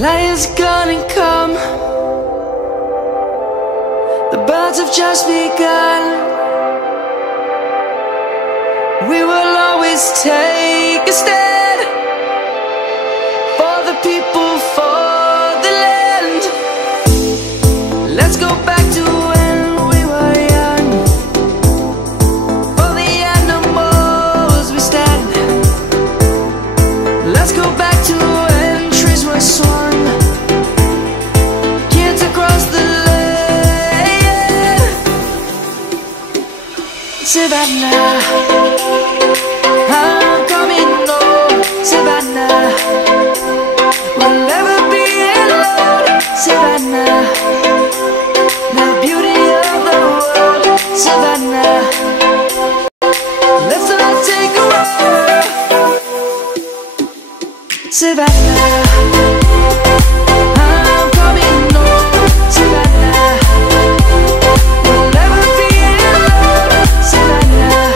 Light is gonna come. The birds have just begun. We will always take a stand for the people, for the land. Let's go back to when we were young. For the animals we stand. Let's go back to when trees were swung. Kids across the land. Savannah, I'm coming home. Savannah, we'll never be alone. Savannah, the beauty of the world. Savannah, let's all take a walk. Savannah, I'm coming home. Savannah, we'll never be alone. Savannah,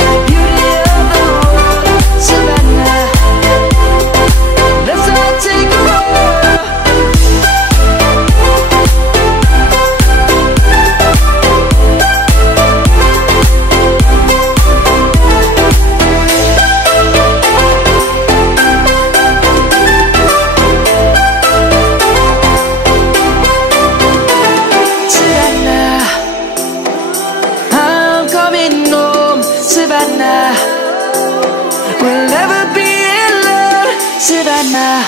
the beauty of the world. Savannah, let's all take a walk. Savannah, I'm coming home. Savannah, we'll never be alone. Savannah,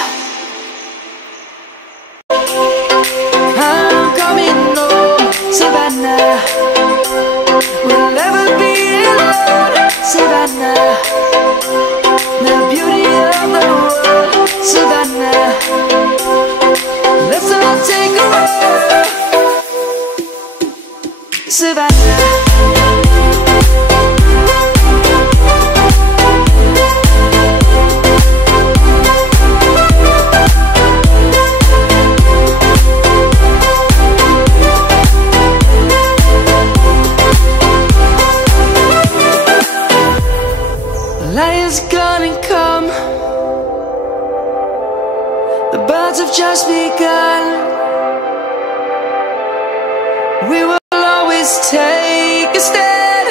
I'm coming home. Savannah, we'll never be alone. Savannah, the beauty of the world. Savannah, let's all take a walk. Savannah, light is gonna come. The birds have just begun. We will always take a stand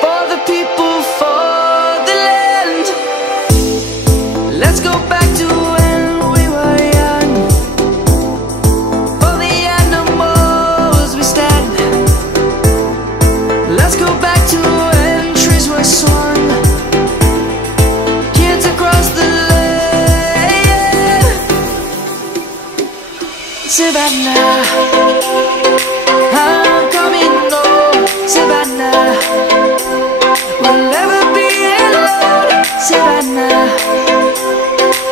for the people, for the land. Let's go back to when we were young. For the animals we stand. Let's go back to when trees were swung. Kids across the land. Savannah, I'm coming home. Savannah, we'll never be alone. Savannah,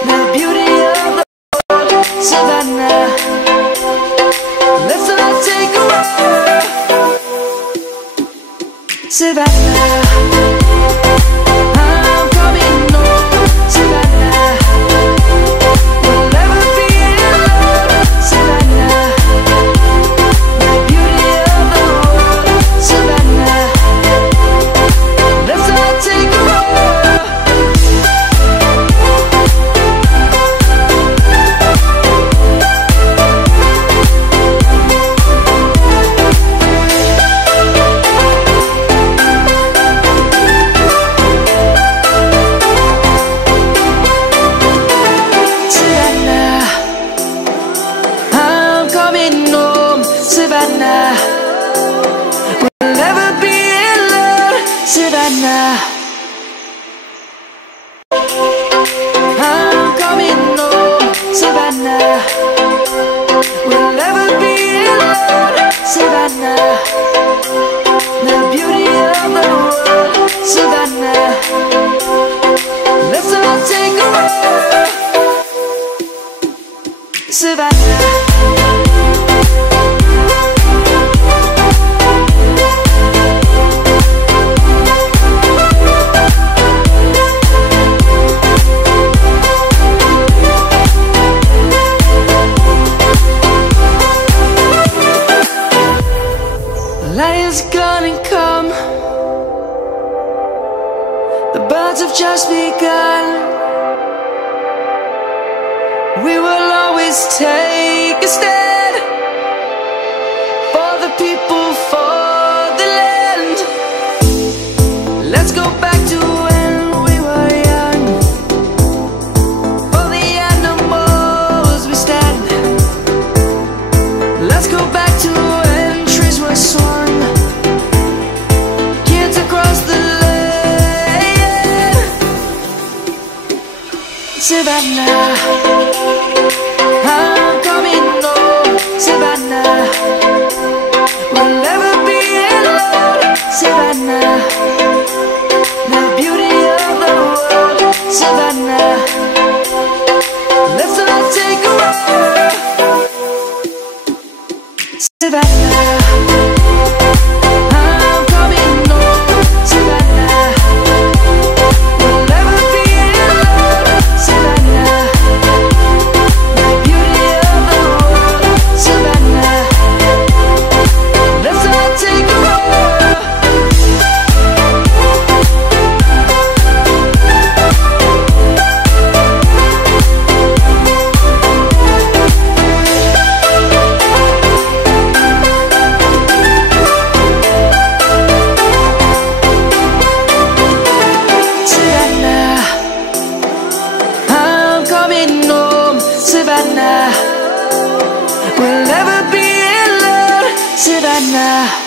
the beauty of the world. Savannah, let's all take a walk. Savannah, I'm coming home. Savannah, we'll never be alone. Savannah, The birds have just begun. We will always take a stand for the people, for the land. Let's go back to when we were young. For the animals we stand. Let's go back to when trees were swung. Kids across the land. Savannah, I'm coming home. Savannah, we'll never be alone. Savannah, the beauty of the world. Savannah, let's all take a ride. Savannah, I'm coming home. Savannah, we'll never be alone. Savannah, the beauty of the world. Savannah, let's all take a ride. Savannah, I'm coming home. Savannah, we'll never be alone. Savannah.